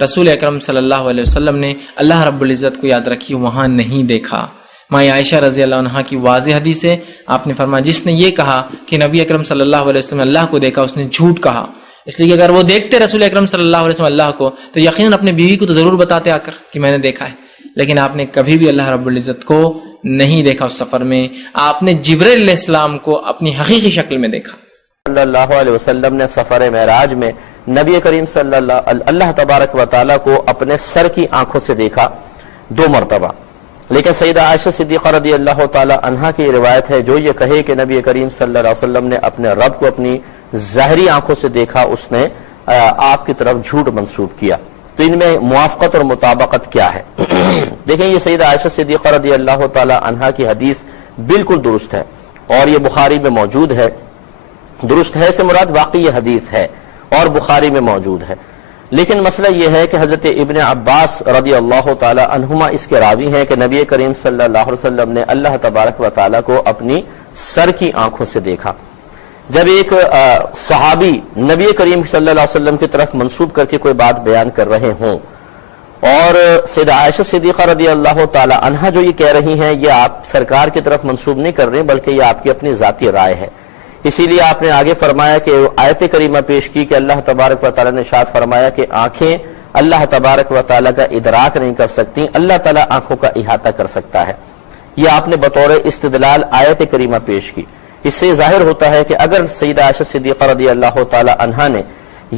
رسول اکرم صلی اللہ علیہ وسلم نے اللہ رب العزت کو یاد رکھی وہاں نہیں دیکھا۔ ماں عائشہ رضی اللہ عنہا کی واضح حدیث ہے، آپ نے فرمایا جس نے یہ کہا کہ نبی اکرم صلی اللہ علیہ وسلم نے اللہ کو دیکھا اس نے جھوٹ کہا، اس لیے کہ اگر وہ دیکھتے رسول اکرم صلی اللہ علیہ وسلم اللہ کو تو یقیناً اپنے بیوی کو تو ضرور بتاتے آ کر کہ میں نے دیکھا ہے، لیکن آپ نے کبھی بھی اللہ رب العزت کو نہیں دیکھا۔ اس سفر میں آپ نے جبرائیل علیہ السلام کو اپنی حقیقی شکل میں دیکھا۔ صلی اللہ علیہ وسلم نے سفر معراج میں نبی کریم صلی اللہ تبارک و تعالیٰ کو اپنے سر کی آنکھوں سے دیکھا 2 مرتبہ، لیکن سیدہ عائشہ صدیقہ رضی اللہ تعالی عنہا کی روایت ہے جو یہ کہے کہ نبی کریم صلی اللہ علیہ وسلم نے اپنے رب کو اپنی ظاہری آنکھوں سے دیکھا، اس نے آپ کی طرف جھوٹ منسوب کیا۔ تو ان میں موافقت اور مطابقت کیا ہے؟ دیکھیں یہ سیدہ عائشہ صدیقہ رضی اللہ تعالی عنہا کی حدیث بالکل درست ہے اور یہ بخاری میں موجود ہے۔ درست ہے سے مراد واقعی یہ حدیث ہے اور بخاری میں موجود ہے، لیکن مسئلہ یہ ہے کہ حضرت ابن عباس رضی اللہ تعالی عنہما اس کے راوی ہیں کہ نبی کریم صلی اللہ علیہ وسلم نے اللہ تبارک و تعالیٰ کو اپنی سر کی آنکھوں سے دیکھا۔ جب ایک صحابی نبی کریم صلی اللہ علیہ وسلم کی طرف منسوب کر کے کوئی بات بیان کر رہے ہوں اور سیدہ عائشہ صدیقہ رضی اللہ تعالی عنہا جو یہ کہہ رہی ہیں یہ آپ سرکار کی طرف منسوب نہیں کر رہے بلکہ یہ آپ کی اپنی ذاتی رائے ہے، اسی لیے آپ نے آگے فرمایا کہ آیت کریمہ پیش کی کہ اللہ تبارک و تعالیٰ نے ارشاد فرمایا کہ آنکھیں اللہ تبارک و تعالیٰ کا ادراک نہیں کر سکتی، اللہ تعالیٰ آنکھوں کا احاطہ کر سکتا ہے۔ یہ آپ نے بطور استدلال آیت کریمہ پیش کی۔ اس سے ظاہر ہوتا ہے کہ اگر سیدہ عائشہ صدیقہ رضی اللہ تعالی عنہا نے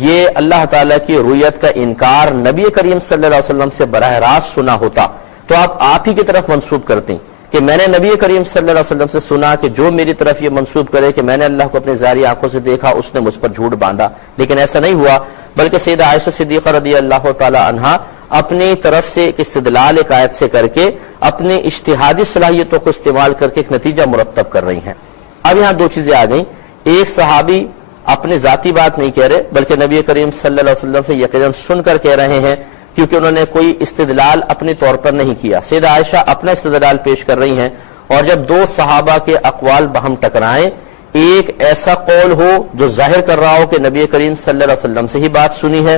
یہ اللہ تعالیٰ کی رؤیت کا انکار نبی کریم صلی اللہ علیہ وسلم سے براہ راست سنا ہوتا تو آپ ہی کی طرف منسوب کرتی کہ میں نے نبی کریم صلی اللہ علیہ وسلم سے سنا کہ جو میری طرف یہ منسوب کرے کہ میں نے اللہ کو اپنی ظاہری آنکھوں سے دیکھا اس نے مجھ پر جھوٹ باندھا، لیکن ایسا نہیں ہوا، بلکہ سیدہ عائشہ صدیقہ رضی اللہ تعالی عنہا اپنی طرف سے ایک استدلال ایک آیت سے کر کے اپنی اجتہادی صلاحیتوں کو استعمال کر کے ایک نتیجہ مرتب کر رہی ہیں۔ اب یہاں 2 چیزیں آ گئیں، ایک صحابی اپنی ذاتی بات نہیں کہہ رہے بلکہ نبی کریم صلی اللہ علیہ وسلم سے یقیناً سن کر کہہ رہے ہیں کیونکہ انہوں نے کوئی استدلال اپنے طور پر نہیں کیا۔ سیدہ عائشہ اپنا استدلال پیش کر رہی ہیں، اور جب 2 صحابہ کے اقوال باہم ٹکرائیں، ایک ایسا قول ہو جو ظاہر کر رہا ہو کہ نبی کریم صلی اللہ علیہ وسلم سے ہی بات سنی ہے،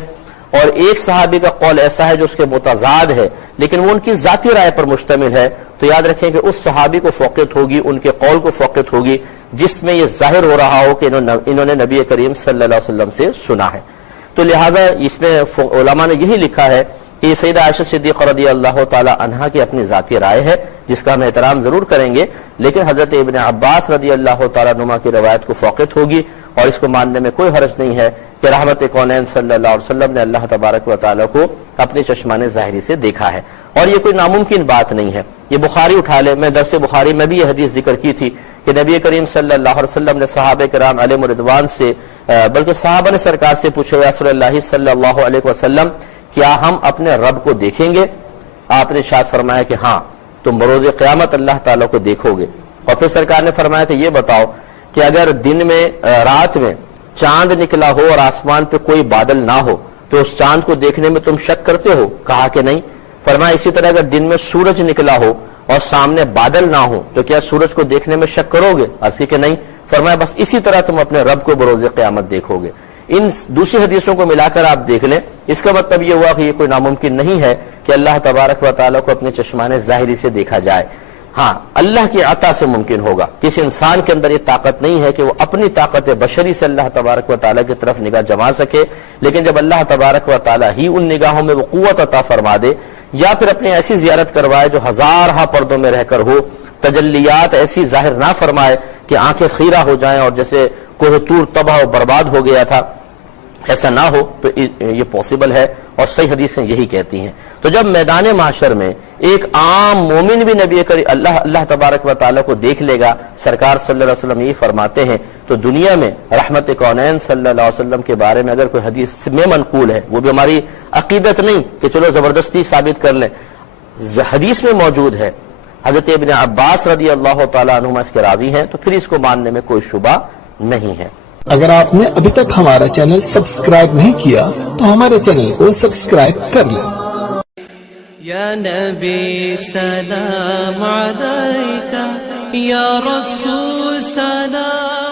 اور ایک صحابی کا قول ایسا ہے جو اس کے متضاد ہے لیکن وہ ان کی ذاتی رائے پر مشتمل ہے، تو یاد رکھیں کہ اس صحابی کو فوقیت ہوگی، ان کے قول کو فوقیت ہوگی جس میں یہ ظاہر ہو رہا ہو کہ انہوں نے نبی کریم صلی اللہ علیہ وسلم سے سنا ہے۔ تو لہٰذا اس میں علماء نے یہی لکھا ہے کہ یہ سیدہ عائشہ صدیقہ رضی اللہ تعالی عنہا کی اپنی ذاتی رائے ہے جس کا ہم احترام ضرور کریں گے، لیکن حضرت ابن عباس رضی اللہ تعالیٰ عنہما کی روایت کو فوقیت ہوگی اور اس کو ماننے میں کوئی حرج نہیں ہے کہ رحمت کونین صلی اللہ علیہ وسلم نے اللہ تبارک و تعالیٰ کو اپنے چشمان ظاہری سے دیکھا ہے، اور یہ کوئی ناممکن بات نہیں ہے۔ یہ بخاری اٹھا لے، میں درس بخاری میں بھی یہ حدیث ذکر کی تھی کہ نبی کریم صلی اللہ علیہ وسلم نے صحابہ کرام علیہم رضوان سے بلکہ صحابہ نے سرکار سے پوچھا یا رسول اللہ صلی اللہ علیہ وسلم کیا ہم اپنے رب کو دیکھیں گے؟ آپ نے ارشاد فرمایا کہ ہاں تم بروز قیامت اللہ تعالیٰ کو دیکھو گے، اور پھر سرکار نے فرمایا کہ یہ بتاؤ کہ اگر دن میں رات میں چاند نکلا ہو اور آسمان پہ کوئی بادل نہ ہو تو اس چاند کو دیکھنے میں تم شک کرتے ہو؟ کہا کہ نہیں۔ فرمایا اسی طرح اگر دن میں سورج نکلا ہو اور سامنے بادل نہ ہو تو کیا سورج کو دیکھنے میں شک کرو گے؟ عرض کی کہ نہیں۔ فرمایا بس اسی طرح تم اپنے رب کو بروز قیامت دیکھو گے۔ ان دوسری حدیثوں کو ملا کر آپ دیکھ لیں، اس کا مطلب یہ ہوا کہ یہ کوئی ناممکن نہیں ہے کہ اللہ تبارک و تعالیٰ کو اپنے چشمان ظاہری سے دیکھا جائے۔ ہاں اللہ کی عطا سے ممکن ہوگا، کسی انسان کے اندر یہ طاقت نہیں ہے کہ وہ اپنی طاقت بشری سے اللہ تبارک و تعالیٰ کی طرف نگاہ جما سکے، لیکن جب اللہ تبارک و تعالیٰ ہی ان نگاہوں میں وہ قوت عطا فرما دے یا پھر اپنی ایسی زیارت کروائے جو ہزارہا پردوں میں رہ کر ہو، تجلیات ایسی ظاہر نہ فرمائے کہ آنکھیں خیرہ ہو جائیں اور جیسے کوہ طور تباہ و برباد ہو گیا تھا، ایسا نہ ہو تو یہ پاسبل ہے، اور صحیح حدیثیں یہی کہتی ہیں۔ تو جب میدان محشر میں ایک عام مومن بھی نبی کریم اللہ تبارک و تعالیٰ کو دیکھ لے گا، سرکار صلی اللہ علیہ وسلم یہی فرماتے ہیں، تو دنیا میں رحمت کونین صلی اللہ علیہ وسلم کے بارے میں اگر کوئی حدیث میں منقول ہے، وہ بھی ہماری عقیدت نہیں کہ چلو زبردستی ثابت کر لیں، حدیث میں موجود ہے، حضرت ابن عباس رضی اللہ تعالیٰ عنہما اس کے راوی ہیں، تو پھر اس کو ماننے میں کوئی شبہ نہیں ہے۔ اگر آپ نے ابھی تک ہمارا چینل سبسکرائب نہیں کیا تو ہمارے چینل کو سبسکرائب کر لیں۔ یا نبی سلام علیکہ، یا رسول سلام